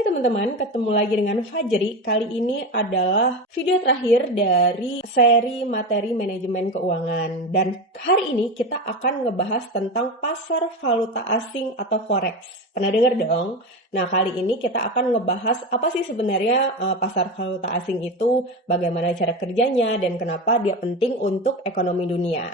Hai teman-teman, ketemu lagi dengan Fajri. Kali ini adalah video terakhir dari seri materi manajemen keuangan. Dan hari ini kita akan ngebahas tentang pasar valuta asing atau forex. Pernah dengar dong? Nah, kali ini kita akan ngebahas apa sih sebenarnya pasar valuta asing itu, bagaimana cara kerjanya, dan kenapa dia penting untuk ekonomi dunia.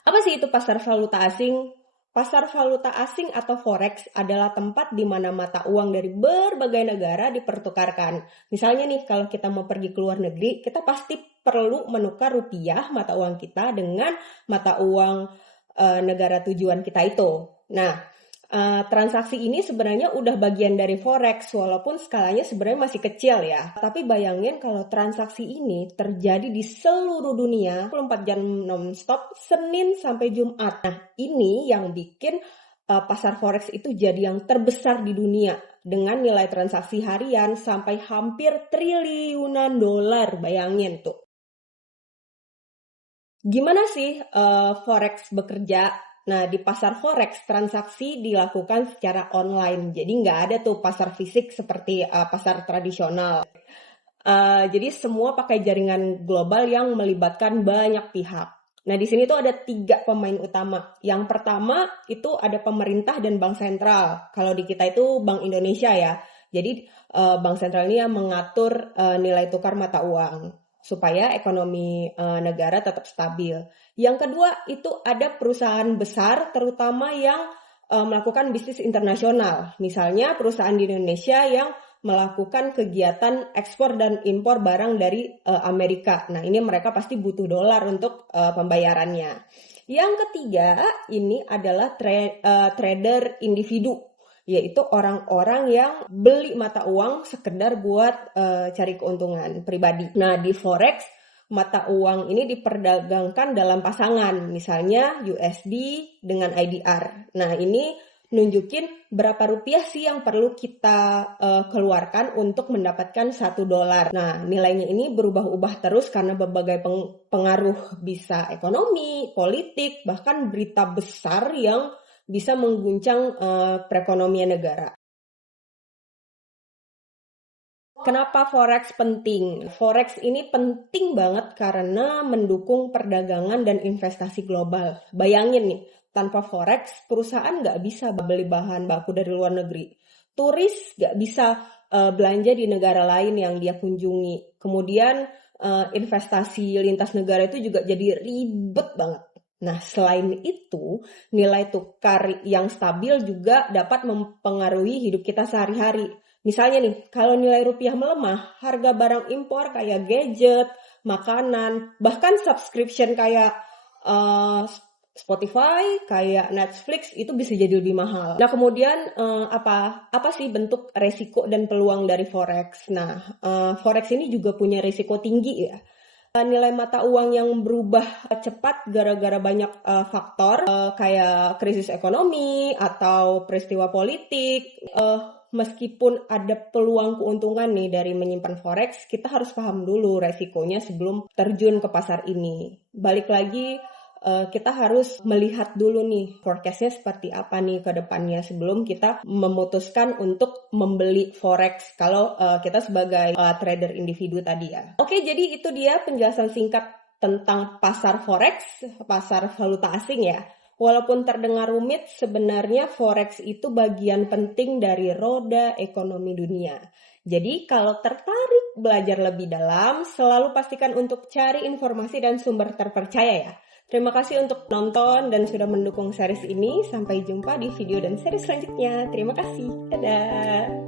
Apa sih itu pasar valuta asing? Pasar valuta asing atau forex adalah tempat di mana mata uang dari berbagai negara dipertukarkan. Misalnya nih, kalau kita mau pergi ke luar negeri, kita pasti perlu menukar rupiah, mata uang kita, dengan mata uang negara tujuan kita itu. Nah, transaksi ini sebenarnya udah bagian dari forex, walaupun skalanya sebenarnya masih kecil ya. Tapi bayangin kalau transaksi ini terjadi di seluruh dunia 24 jam non-stop, Senin sampai Jumat. Nah, ini yang bikin pasar forex itu jadi yang terbesar di dunia dengan nilai transaksi harian sampai hampir triliunan dolar. Bayangin tuh. Gimana sih forex bekerja? Nah, di pasar forex transaksi dilakukan secara online. Jadi nggak ada tuh pasar fisik seperti pasar tradisional. Jadi semua pakai jaringan global yang melibatkan banyak pihak. Nah, di sini tuh ada 3 pemain utama. Yang pertama itu ada pemerintah dan bank sentral. Kalau di kita itu Bank Indonesia ya. Jadi bank sentral ini yang mengatur nilai tukar mata uang supaya ekonomi negara tetap stabil. Yang kedua itu ada perusahaan besar terutama yang melakukan bisnis internasional. Misalnya perusahaan di Indonesia yang melakukan kegiatan ekspor dan impor barang dari Amerika. Nah, ini mereka pasti butuh dolar untuk pembayarannya. Yang ketiga, ini adalah trader individu, yaitu orang-orang yang beli mata uang sekedar buat cari keuntungan pribadi. Nah, di forex mata uang ini diperdagangkan dalam pasangan, misalnya USD dengan IDR. Nah, ini nunjukin berapa rupiah sih yang perlu kita keluarkan untuk mendapatkan $1. Nah, nilainya ini berubah-ubah terus karena berbagai pengaruh, bisa ekonomi, politik, bahkan berita besar yang bisa mengguncang perekonomian negara. Kenapa forex penting? Forex ini penting banget karena mendukung perdagangan dan investasi global. Bayangin nih, tanpa forex, perusahaan nggak bisa beli bahan baku dari luar negeri. Turis nggak bisa belanja di negara lain yang dia kunjungi. Kemudian investasi lintas negara itu juga jadi ribet banget. Nah, selain itu, nilai tukar yang stabil juga dapat mempengaruhi hidup kita sehari-hari. Misalnya nih, kalau nilai rupiah melemah, harga barang impor kayak gadget, makanan, bahkan subscription kayak Spotify, kayak Netflix itu bisa jadi lebih mahal. Nah, kemudian apa sih bentuk resiko dan peluang dari forex? Nah, forex ini juga punya resiko tinggi ya. Nilai mata uang yang berubah cepat gara-gara banyak faktor kayak krisis ekonomi atau peristiwa politik. Meskipun ada peluang keuntungan nih dari menyimpan forex, kita harus paham dulu resikonya sebelum terjun ke pasar ini. Balik lagi, kita harus melihat dulu nih forecastnya seperti apa nih ke depannya sebelum kita memutuskan untuk membeli forex kalau kita sebagai trader individu tadi ya. Oke, jadi itu dia penjelasan singkat tentang pasar forex, pasar valuta asing ya. Walaupun terdengar rumit, sebenarnya forex itu bagian penting dari roda ekonomi dunia. Jadi kalau tertarik belajar lebih dalam, selalu pastikan untuk cari informasi dan sumber terpercaya ya. Terima kasih untuk nonton dan sudah mendukung series ini. Sampai jumpa di video dan series selanjutnya. Terima kasih. Dadah.